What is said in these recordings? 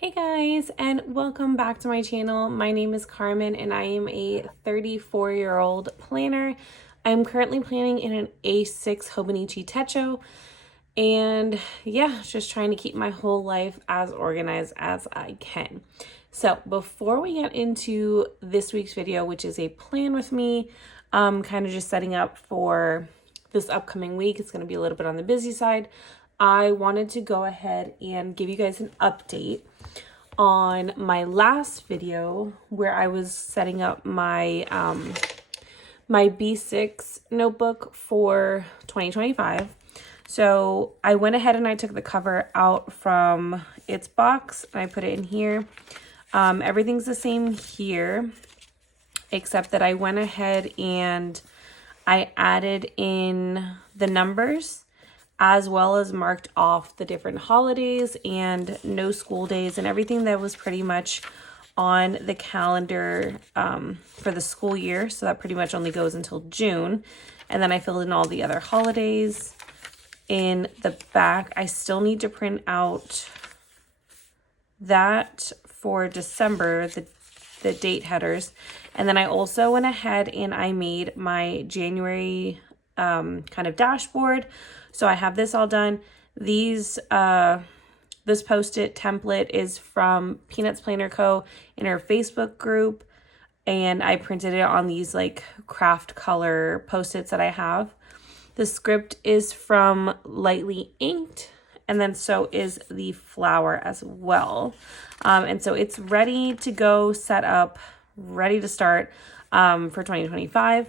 Hey guys, and welcome back to my channel. My name is Carmen and I am a 34-year-old planner. I'm currently planning in an A6 Hobonichi Techo, and yeah, just trying to keep my whole life as organized as I can. So before we get into this week's video, which is a plan with me, kind of just setting up for this upcoming week, it's going to be a little bit on the busy side. I wanted to go ahead and give you guys an update on my last video where I was setting up my my B6 notebook for 2025. So I went ahead and I took the cover out from its box and I put it in here. Everything's the same here, except that I went ahead and I added in the numbers, as well as marked off the different holidays and no school days and everything that was pretty much on the calendar for the school year. So that pretty much only goes until June. And then I filled in all the other holidays in the back. I still need to print out that for December, the date headers. And then I also went ahead and I made my January kind of dashboard. So I have this all done. These this post-it template is from Peanuts Planner Co. in her Facebook group, and I printed it on these like craft color post-its that I have. The script is from Lightly Inked, and then so is the flower as well. And so it's ready to go, set up, ready to start for 2025.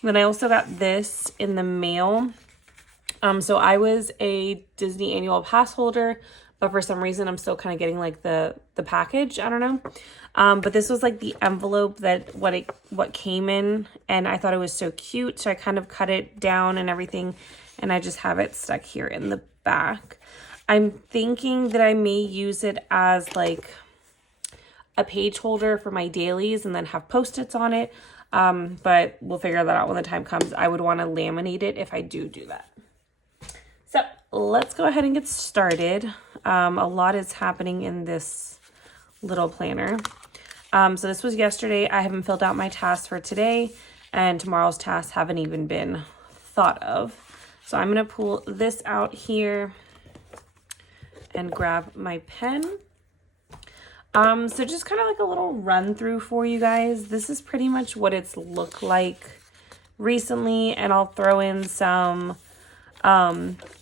And then I also got this in the mail. So I was a Disney annual pass holder, but for some reason I'm still kind of getting like the package. I don't know. But this was like the envelope that what came in, and I thought it was so cute. So I kind of cut it down and everything, and I just have it stuck here in the back. I'm thinking that I may use it as like a page holder for my dailies and then have post-its on it. But we'll figure that out when the time comes. I would want to laminate it if I do that. So let's go ahead and get started. A lot is happening in this little planner. So this was yesterday. I haven't filled out my tasks for today, and tomorrow's tasks haven't even been thought of. So I'm going to pull this out here and grab my pen. So just kind of like a little run through for you guys. This is pretty much what it's looked like recently, and I'll throw in some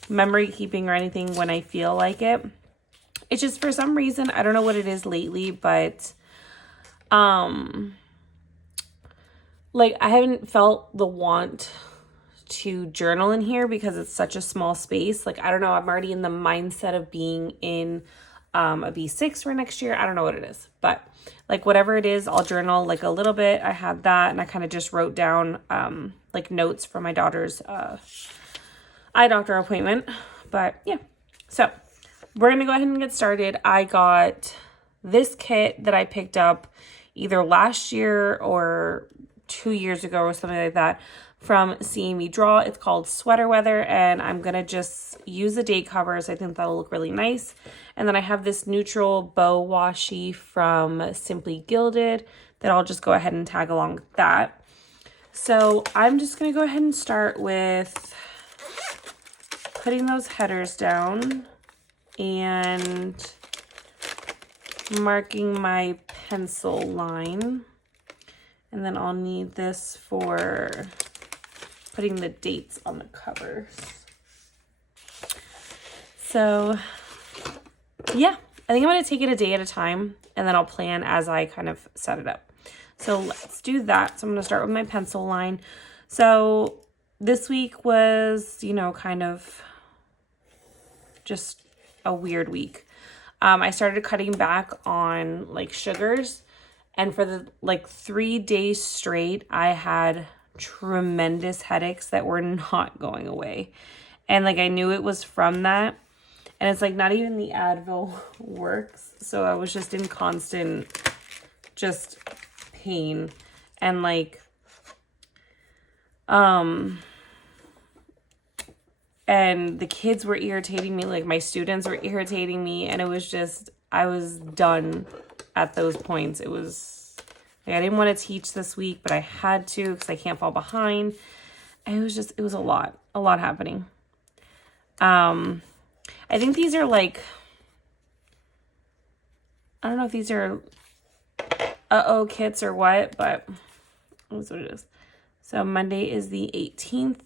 memory keeping or anything when I feel like it. It's just for some reason, I don't know what it is lately, but like I haven't felt the want to journal in here because it's such a small space. Like, I don't know, I'm already in the mindset of being in a B6 for next year. I don't know what it is, but like whatever it is, I'll journal like a little bit. I had that, and I kind of just wrote down like notes from my daughter's eye doctor appointment. But yeah, so we're gonna go ahead and get started. I got this kit that I picked up either last year or 2 years ago or something like that from CME Draw. It's called Sweater Weather, and I'm gonna just use the date covers. I think that'll look really nice. And then I have this neutral bow washi from Simply Gilded that I'll just go ahead and tag along with that. So I'm just gonna go ahead and start with putting those headers down and marking my pencil line. And then I'll need this for putting the dates on the covers. So yeah, I think I'm going to take it a day at a time, and then I'll plan as I kind of set it up. So let's do that. So I'm going to start with my pencil line. So this week was, you know, kind of just a weird week. I started cutting back on like sugars, and for the like 3 days straight, I had tremendous headaches that were not going away. And like I knew it was from that, and it's like not even the Advil works. So I was just in constant just pain, and like and the kids were irritating me, like my students were irritating me, and it was just I was done at those points. It was like I didn't want to teach this week, but I had to because I can't fall behind. And it was a lot happening. I think these are like, I don't know if these are kits or what, but that's what it is. So Monday is the 18th.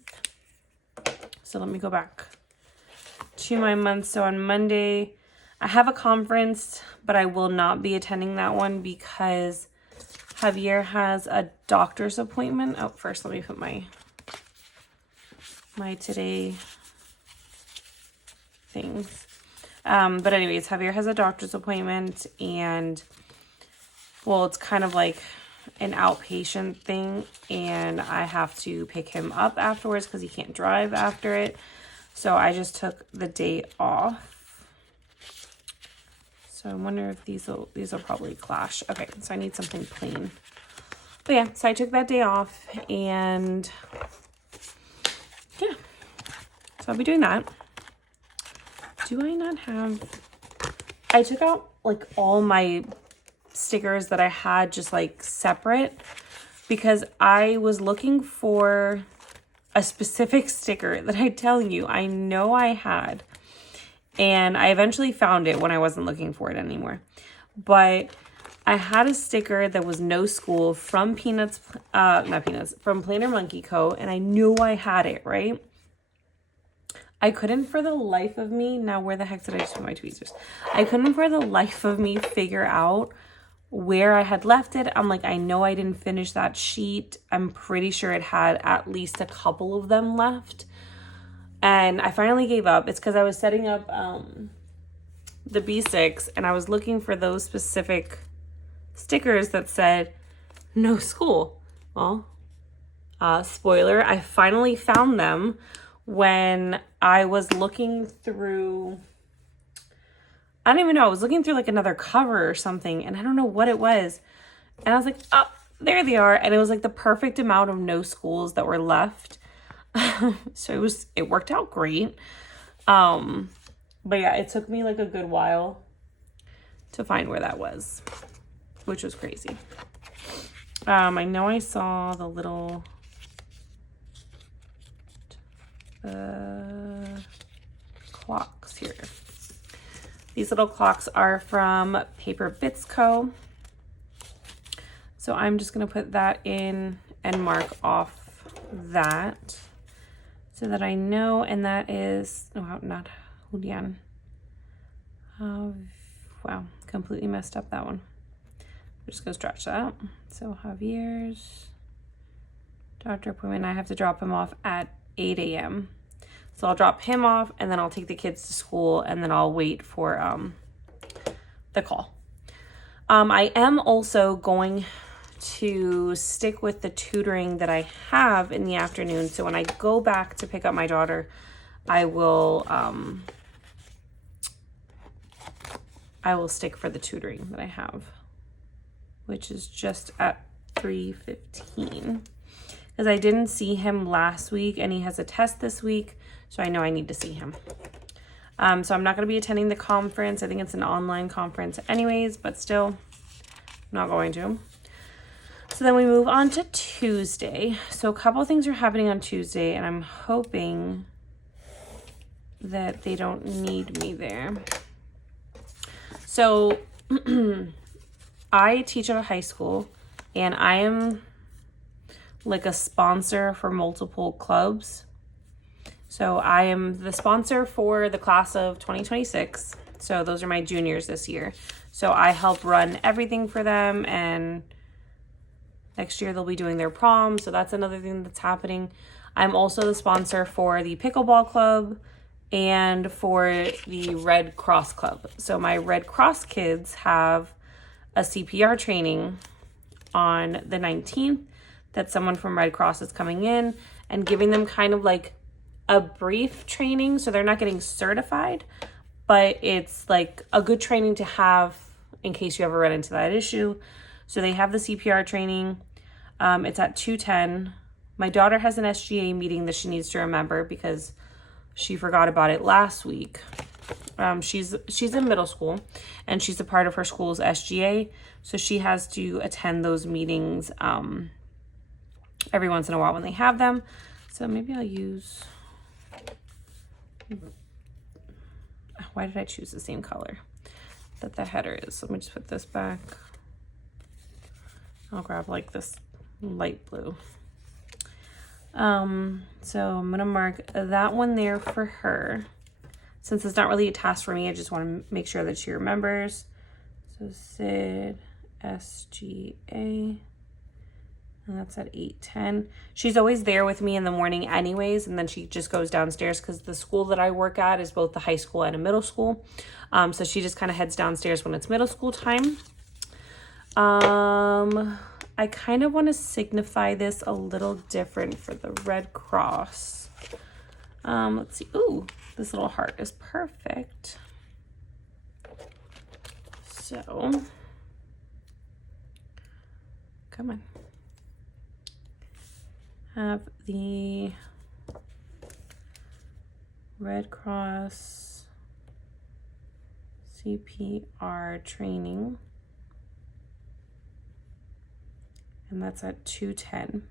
So let me go back to my month. So on Monday, I have a conference, but I will not be attending that one because Javier has a doctor's appointment. Oh, first let me put my today things. But anyways, Javier has a doctor's appointment, and well, it's kind of like an outpatient thing, and I have to pick him up afterwards because he can't drive after it. So I just took the day off. So I wonder if these will probably clash. Okay, so I need something plain. But yeah, so I took that day off, and yeah, so I'll be doing that. Do I not have, I took out like all my stickers that I had just like separate because I was looking for a specific sticker that I'm telling you I know I had, and I eventually found it when I wasn't looking for it anymore. But I had a sticker that was no school from from Planner Monkey Co., and I knew I had it, right? I couldn't for the life of me, now where the heck did I just put my tweezers? I couldn't for the life of me figure out where I had left it. I'm like, I know I didn't finish that sheet. I'm pretty sure it had at least a couple of them left. And I finally gave up. It's because I was setting up the B6, and I was looking for those specific stickers that said no school. Well, spoiler, I finally found them when I was looking through, I don't even know, I was looking through like another cover or something, and I don't know what it was. And I was like, oh, there they are. And it was like the perfect amount of no schools that were left. So it worked out great. But yeah, it took me like a good while to find where that was, which was crazy. I know I saw the little clocks here. These little clocks are from Paper Bits Co. So I'm just going to put that in and mark off that so that I know. And that is, oh, not Julian. Wow, completely messed up that one. We're just going to stretch that out. So Javier's doctor appointment, I have to drop him off at 8 a.m. So I'll drop him off, and then I'll take the kids to school, and then I'll wait for the call. I am also going to stick with the tutoring that I have in the afternoon. So when I go back to pick up my daughter, I will stick for the tutoring that I have, which is just at 3:15. Because I didn't see him last week, and he has a test this week, so I know I need to see him. So I'm not going to be attending the conference. I think it's an online conference anyways, but still, I'm not going to. So then we move on to Tuesday. So a couple of things are happening on Tuesday, and I'm hoping that they don't need me there. So I teach at a high school, and I am like a sponsor for multiple clubs. So I am the sponsor for the class of 2026. So those are my juniors this year. So I help run everything for them, and next year they'll be doing their prom. So that's another thing that's happening. I'm also the sponsor for the pickleball club and for the Red Cross Club. So my Red Cross kids have a CPR training on the 19th that someone from Red Cross is coming in and giving them kind of like a brief training. So they're not getting certified, but it's like a good training to have in case you ever run into that issue. So they have the CPR training. It's at 2:10. My daughter has an SGA meeting that she needs to remember because she forgot about it last week. She's in middle school, and she's a part of her school's SGA, so she has to attend those meetings every once in a while when they have them. So maybe I'll use, why did I choose the same color that the header is? Let me just put this back. I'll grab like this light blue. So I'm gonna mark that one there for her. Since it's not really a task for me, I just want to make sure that she remembers. So Sid, SGA, and that's at 8:10. She's always there with me in the morning anyways, and then she just goes downstairs because the school that I work at is both the high school and a middle school. So she just kind of heads downstairs when it's middle school time. I kind of want to signify this a little different for the Red Cross. Let's see. Ooh, this little heart is perfect. So, come on. Have the Red Cross CPR training. And that's at 2:10.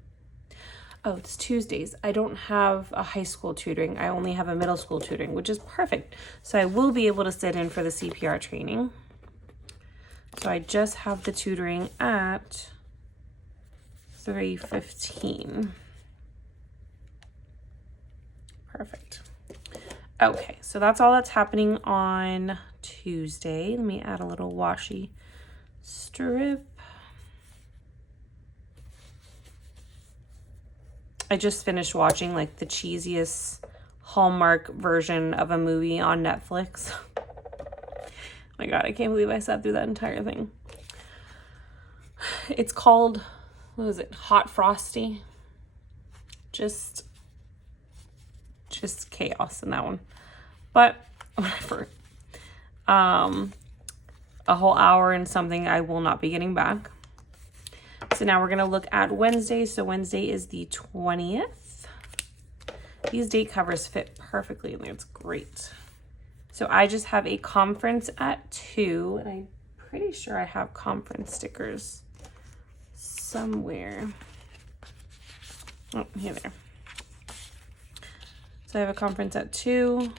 Oh, it's Tuesdays. I don't have a high school tutoring. I only have a middle school tutoring, which is perfect. So I will be able to sit in for the CPR training. So I just have the tutoring at 3:15. Perfect. Okay, so that's all that's happening on Tuesday. Let me add a little washi strip. I just finished watching like the cheesiest Hallmark version of a movie on Netflix. Oh my God, I can't believe I sat through that entire thing. It's called, what was it? Hot Frosty. Just chaos in that one. But whatever. A whole hour and something I will not be getting back. So now we're going to look at Wednesday. So Wednesday is the 20th. These date covers fit perfectly in there. It's great. So I just have a conference at 2. And I'm pretty sure I have conference stickers somewhere. Oh, here they are. So I have a conference at 2.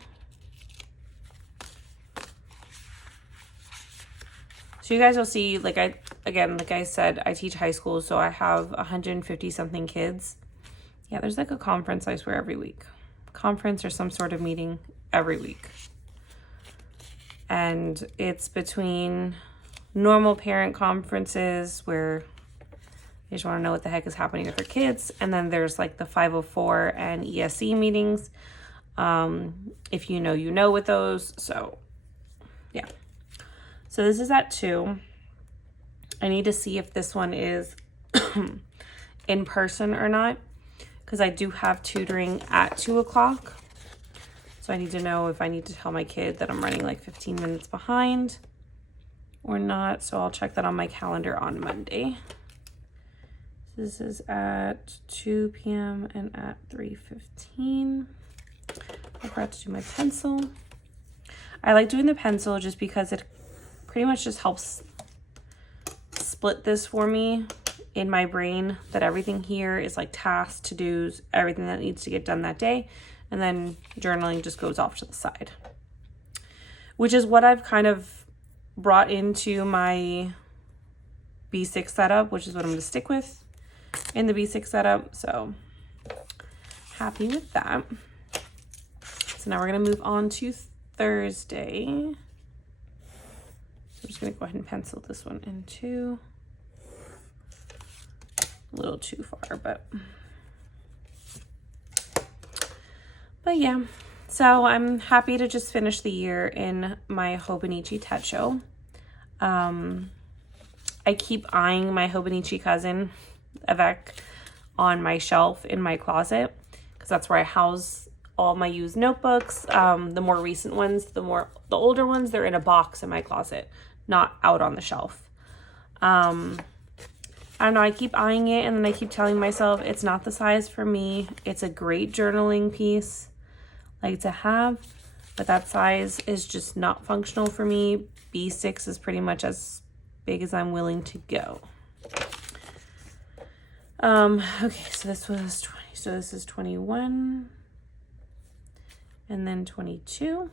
So you guys will see, like I said, I teach high school, so I have 150 something kids. Yeah, there's like a conference I swear every week. Conference or some sort of meeting every week. And it's between normal parent conferences where they just want to know what the heck is happening with their kids. And then there's like the 504 and ESE meetings. If you know with those. So yeah. So this is at 2. I need to see if this one is in person or not, because I do have tutoring at 2 o'clock. So I need to know if I need to tell my kid that I'm running like 15 minutes behind or not. So I'll check that on my calendar on Monday. This is at 2 p.m. and at 3:15. I forgot to do my pencil. I like doing the pencil just because it pretty much just helps split this for me in my brain, that everything here is like tasks, to-dos, everything that needs to get done that day. And then journaling just goes off to the side, which is what I've kind of brought into my B6 setup, which is what I'm going to stick with in the B6 setup. So happy with that. So now we're going to move on to Thursday. I'm just going to go ahead and pencil this one in too. A little too far, but yeah. So I'm happy to just finish the year in my Hobonichi Techo. I keep eyeing my Hobonichi cousin, Avec, on my shelf in my closet, because that's where I house all my used notebooks. The more recent ones, the older ones, they're in a box in my closet, not out on the shelf. I don't know, I keep eyeing it, and then I keep telling myself it's not the size for me. It's a great journaling piece, like to have, but that size is just not functional for me. B6 is pretty much as big as I'm willing to go. Okay, so this was 20, so this is 21, and then 22.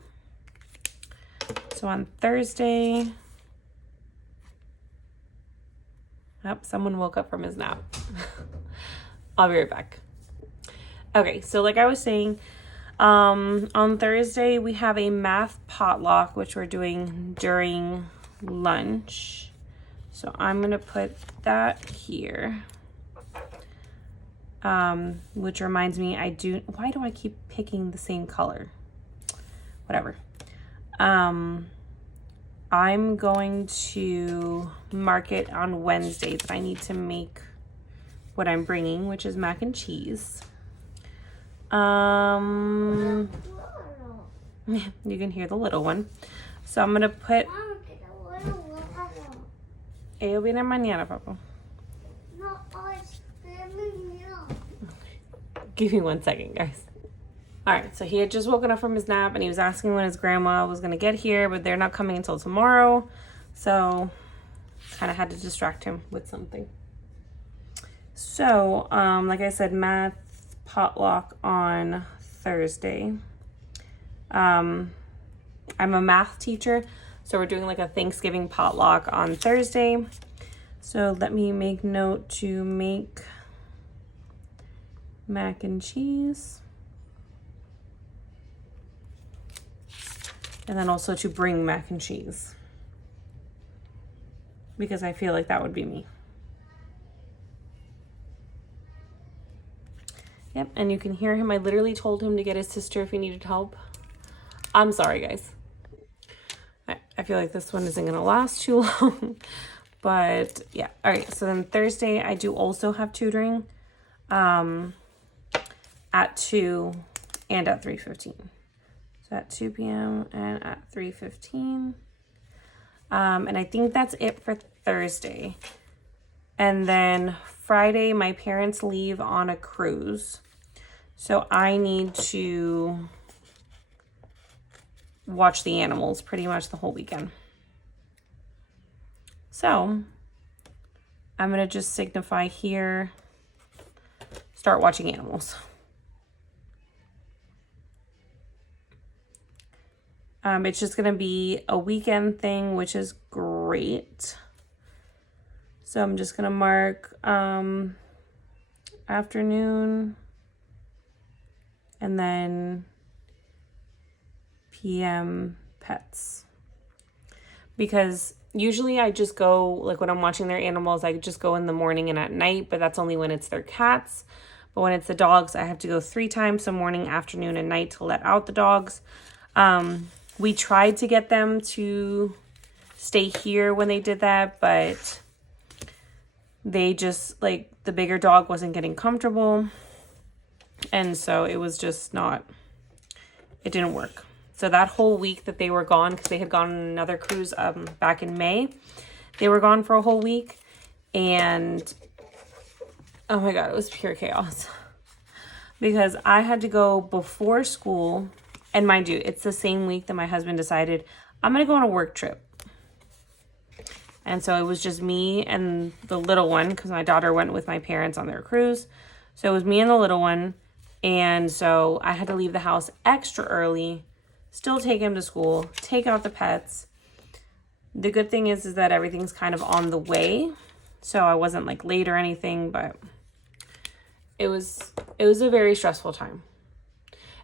So on Thursday, oh, someone woke up from his nap. I'll be right back. Okay, so like I was saying, on Thursday we have a math potluck, which we're doing during lunch. So I'm gonna put that here. Which reminds me, why do I keep picking the same color? Whatever. I'm going to mark it on Wednesday that I need to make what I'm bringing, which is mac and cheese. You can hear the little one. So I'm gonna put. Ello viene mañana, papá. Give me 1 second, guys. All right, so he had just woken up from his nap and he was asking when his grandma was gonna get here, but they're not coming until tomorrow. So kind of had to distract him with something. So, like I said, math potluck on Thursday. I'm a math teacher, so we're doing like a Thanksgiving potluck on Thursday. So let me make note to make mac and cheese. And then also to bring mac and cheese, because I feel like that would be me. Yep, and you can hear him. I literally told him to get his sister if he needed help. I'm sorry, guys. I feel like this one isn't gonna last too long, but yeah. All right, so then Thursday I do also have tutoring at 2 and at 3:15. So at 2 p.m. and at 3:15. And I think that's it for Thursday. And then Friday, my parents leave on a cruise. So I need to watch the animals pretty much the whole weekend. So I'm going to just signify here, start watching animals. It's just going to be a weekend thing, which is great. So I'm just going to mark afternoon and then PM pets. Because usually I just go, like when I'm watching their animals, I just go in the morning and at night, but that's only when it's their cats. But when it's the dogs, I have to go 3 times, so morning, afternoon, and night to let out the dogs. We tried to get them to stay here when they did that, but they just, like, the bigger dog wasn't getting comfortable. And so it was just not, it didn't work. So that whole week that they were gone, because they had gone on another cruise back in May, they were gone for a whole week. And oh my God, it was pure chaos. Because I had to go before school. And mind you, it's the same week that my husband decided, I'm going to go on a work trip. And so it was just me and the little one, because my daughter went with my parents on their cruise. So it was me and the little one. And so I had to leave the house extra early, still take him to school, take out the pets. The good thing is that everything's kind of on the way. So I wasn't like late or anything, but it was a very stressful time.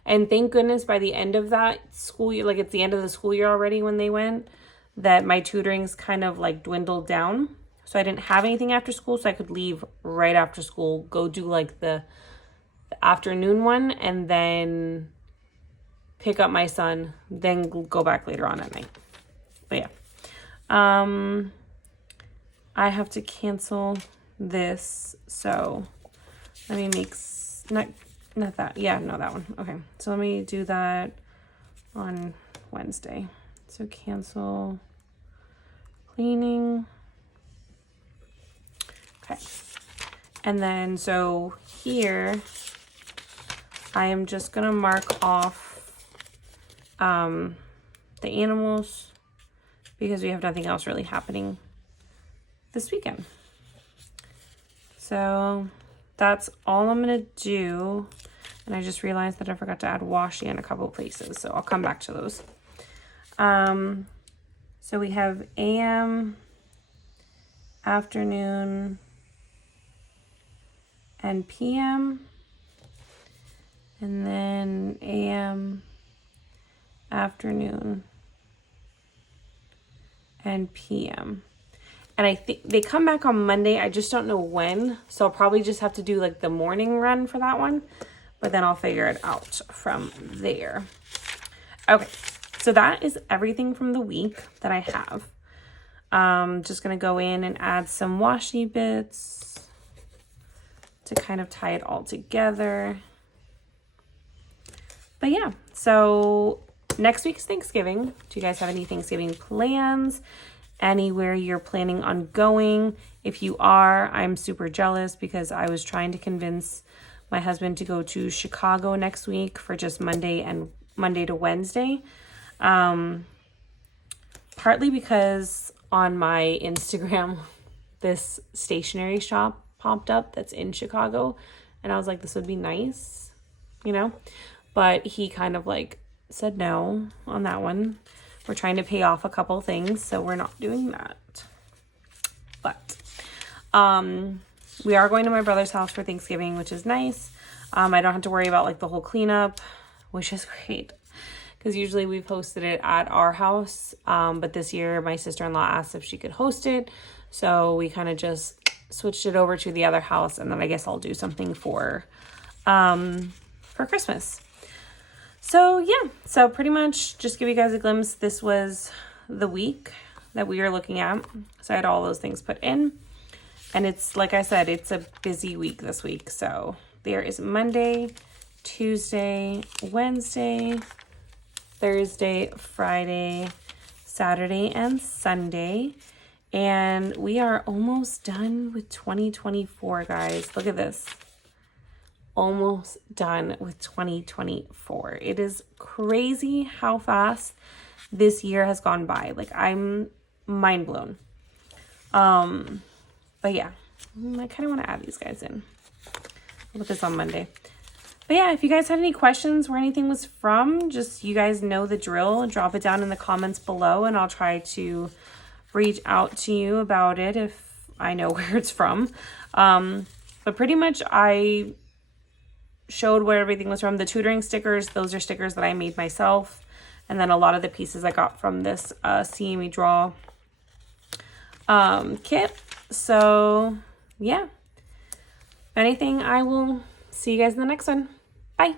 And thank goodness by the end of that school year, like it's the end of the school year already when they went, that my tutoring's kind of like dwindled down. So I didn't have anything after school, so I could leave right after school, go do like the afternoon one, and then pick up my son, then go back later on at night. But yeah. I have to cancel this, so let me make, not that, yeah, no, that one. Okay, so let me do that on Wednesday. So cancel cleaning. Okay. And then, so here, I am just going to mark off the animals because we have nothing else really happening this weekend. So that's all I'm going to do. And I just realized that I forgot to add washi in a couple places, so I'll come back to those. So we have AM, afternoon, and PM. And then AM, afternoon, and PM. And I think they come back on Monday. I just don't know when. So I'll probably just have to do like the morning run for that one. But then I'll figure it out from there. Okay, so that is everything from the week that I have. Just going to go in and add some washi bits to kind of tie it all together. But yeah, so next week's Thanksgiving. Do you guys have any Thanksgiving plans? Anywhere you're planning on going? If you are, I'm super jealous because I was trying to convince my husband to go to Chicago next week for just Monday to Wednesday. Partly because on my Instagram, this stationery shop popped up that's in Chicago. And I was like, this would be nice, you know? But he kind of like said no on that one. We're trying to pay off a couple things, so we're not doing that. But we are going to my brother's house for Thanksgiving, which is nice. I don't have to worry about like the whole cleanup, which is great. Because usually we've hosted it at our house. But this year my sister-in-law asked if she could host it. So we kind of just switched it over to the other house. And then I guess I'll do something for Christmas. So yeah, so pretty much just give you guys a glimpse. This was the week that we are looking at. So I had all those things put in. And it's, like I said, it's a busy week this week. So there is Monday, Tuesday, Wednesday, Thursday, Friday, Saturday, and Sunday. And we are almost done with 2024, guys. Look at this. Almost done with 2024. It is crazy how fast this year has gone by. Like, I'm mind blown. But yeah, I kind of want to add these guys in. I'll put this on Monday. But yeah, if you guys had any questions where anything was from, just, you guys know the drill. Drop it down in the comments below and I'll try to reach out to you about it if I know where it's from. But pretty much I showed where everything was from. The tutoring stickers, those are stickers that I made myself. And then a lot of the pieces I got from this CME Draw kit. So yeah, if anything, I will see you guys in the next one. Bye.